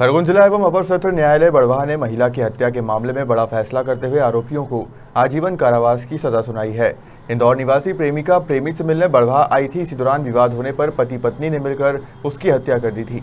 खरगोन जिला एवं अपर सत्र न्यायालय बड़वाह ने महिला की हत्या के मामले में बड़ा फैसला करते हुए आरोपियों को आजीवन कारावास की सजा सुनाई है। इंदौर निवासी प्रेमिका प्रेमी से मिलने बड़वाह आई थी। इसी दौरान विवाद होने पर पति पत्नी ने मिलकर उसकी हत्या कर दी थी।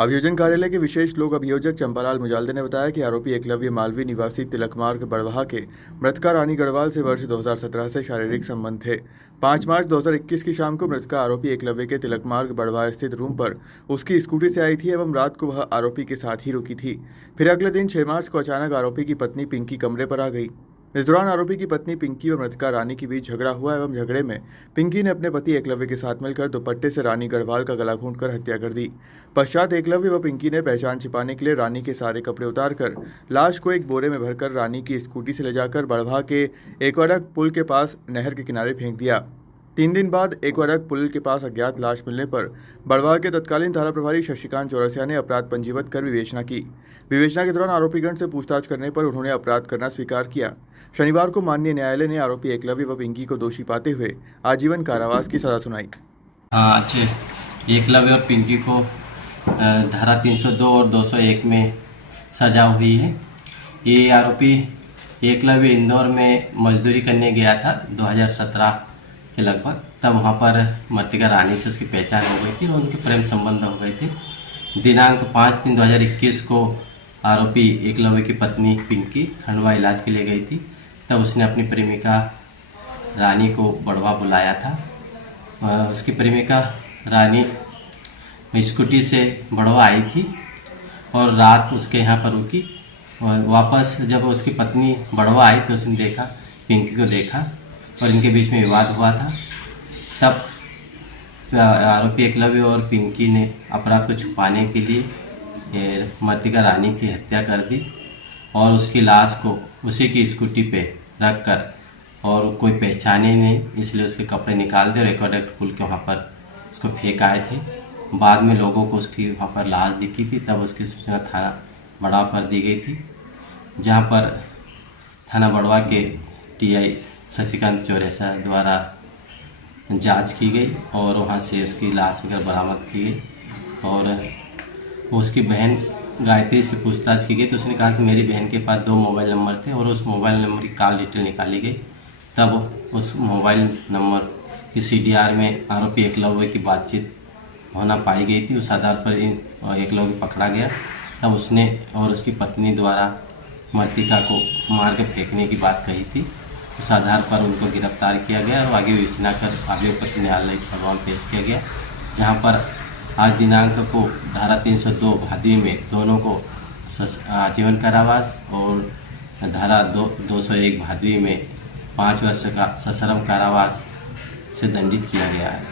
अभियोजन कार्यालय के विशेष लोक अभियोजक चंपालाल मुजालदे ने बताया कि आरोपी एकलव्य मालवी निवासी तिलक मार्ग बड़वाह के मृतका रानी गढ़वाल से वर्ष 2017 से शारीरिक संबंध थे। 5 मार्च 2021 की शाम को मृतका आरोपी एकलव्य के तिलक मार्ग बड़वाह स्थित रूम पर उसकी स्कूटी से आई थी एवं रात को वह आरोपी के साथ ही रुकी थी। फिर अगले दिन 6 मार्च को अचानक आरोपी की पत्नी पिंकी कमरे पर आ गई। इस दौरान आरोपी की पत्नी पिंकी और मृतका रानी के बीच झगड़ा हुआ एवं झगड़े में पिंकी ने अपने पति एकलव्य के साथ मिलकर दुपट्टे से रानी गढ़वाल का गला घोंटकर हत्या कर दी। पश्चात एकलव्य व पिंकी ने पहचान छिपाने के लिए रानी के सारे कपड़े उतारकर लाश को एक बोरे में भरकर रानी की स्कूटी से ले जाकर बड़वाह के एक्वाडक्ट पुल के पास नहर के किनारे फेंक दिया। 3 दिन बाद एक्वाडक्ट पुल के पास अज्ञात लाश मिलने पर बड़वाह के तत्कालीन थाना प्रभारी शशिकांत चौरसिया ने अपराध पंजीबद्ध कर विवेचना की। विवेचना के दौरान आरोपीगण से पूछताछ करने पर उन्होंने अपराध करना स्वीकार किया। शनिवार को माननीय न्यायालय ने आरोपी एकलव्य व पिंकी को दोषी पाते हुए आजीवन कारावास की सजा सुनाई। एकलव्य और पिंकी को धारा 302 और 201 में सजा हुई है। ये आरोपी एकलव्य इंदौर में मजदूरी करने गया था 2017 के लगभग। तब वहाँ पर मृतका रानी से उसकी पहचान हो गई थी और उनके प्रेम संबंध हो गए थे। दिनांक 5/3/2021 को आरोपी एकलव्य की पत्नी पिंकी खंडवा इलाज के लिए गई थी। तब उसने अपनी प्रेमिका रानी को बड़वाह बुलाया था। उसकी प्रेमिका रानी स्कूटी से बड़वाह आई थी और रात उसके यहाँ पर रुकी। वापस जब उसकी पत्नी बड़वाह आई तो उसने देखा, पिंकी को देखा और इनके बीच में विवाद हुआ था। तब आरोपी एकलव्य और पिंकी ने अपराध को छुपाने के लिए मृतका रानी की हत्या कर दी और उसकी लाश को उसी की स्कूटी पे रखकर, और कोई पहचाने नहीं इसलिए उसके कपड़े निकाल दिए और एक्वाडक्ट पुल के वहाँ पर उसको फेंक आए थे। बाद में लोगों को उसकी वहाँ पर लाश दिखी थी। तब उसकी सूचना थाना बड़वाह पर दी गई थी, जहाँ पर थाना बड़वाह के टीआई शशिकांत चौरसिया द्वारा जांच की गई और वहाँ से उसकी लाश वगैरह बरामद की गई। और उसकी बहन गायत्री से पूछताछ की गई तो उसने कहा कि मेरी बहन के पास 2 मोबाइल नंबर थे और उस मोबाइल नंबर की कॉल डिटेल निकाली गई। तब उस मोबाइल नंबर की CDR में आरोपी एकलव्य की बातचीत होना पाई गई थी। उस आधार पर एकलव्य पकड़ा गया। तब उसने और उसकी पत्नी द्वारा मृतका को मार के फेंकने की बात कही थी। उस आधार पर उनको गिरफ्तार किया गया और आगे विवेचना कर अभियोजक न्यायालय के फरमान पेश किया गया, जहां पर आज दिनांक को धारा 302 भादवी में दोनों को आजीवन कारावास और धारा 201 भादवी में 5 वर्ष का सश्रम कारावास से दंडित किया गया है।